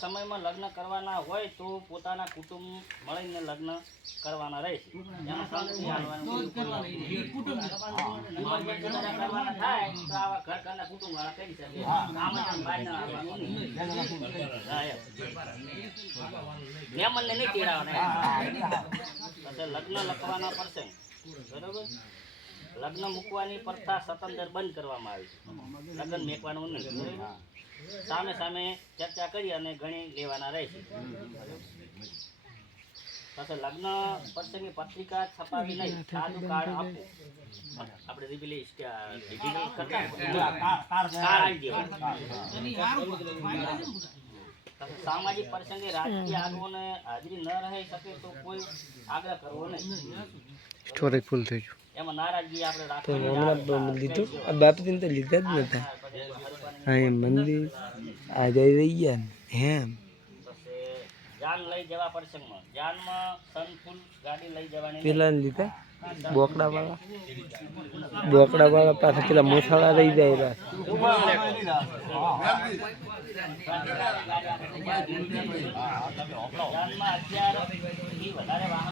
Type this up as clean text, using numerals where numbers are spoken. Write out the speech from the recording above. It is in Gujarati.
સમયમાં લગ્ન કરવાના હોય તો પોતાના કુટુંબ મળીને લગ્ન કરવાના રહેશે. એમાં શાંતિ હાલવાની કરવાના થાય તો આવા ઘરના કુટુંબ વાળા કરી શકે. આમાં બાયના આવવાનું નહીં. હા એમ. મહેમાનને નહીં તેડાવવાના. લગ્ન લખવાના પ્રસંગ બરોબર. લગ્ન મૂકવાની પ્રથા સ્વતંત્ર બંધ કરવામાં આવી છે. લગ્ન મેકવાનું નહીં. સામે સામે ચર્ચા કરી અને ગણી લેવાના રહેશે. પછી લગ્ન પ્રસંગે પત્રિકા છપાવી નહીં, સાદું કાર્ડ આપવું. આપણે ડિજિટલ કરતા સામાજિક પ્રસંગે રાજકીય આગેવાનોને હાજરી ન રહી શકે તો કોઈ આગ્રહ કરવો નહીં. સ્ટોરેજ ફૂલ થઈ ગયું. એમાં નારાજગી આપણે તો હમણાં લીધું આ બાપજીને તો લીધા જ નતા. હા એમ મંદિર આ જઈ રહી ગયા ને એમ જાન લઈ જવા પ્રસંગમાં જાનમાં સનફૂલ ગાડી લઈ જવાની પેલા લીધા બોકડા વાળા પાસે પેલા મોસાળા રહી જાય જાનમાં 11 થી વધારે વાહન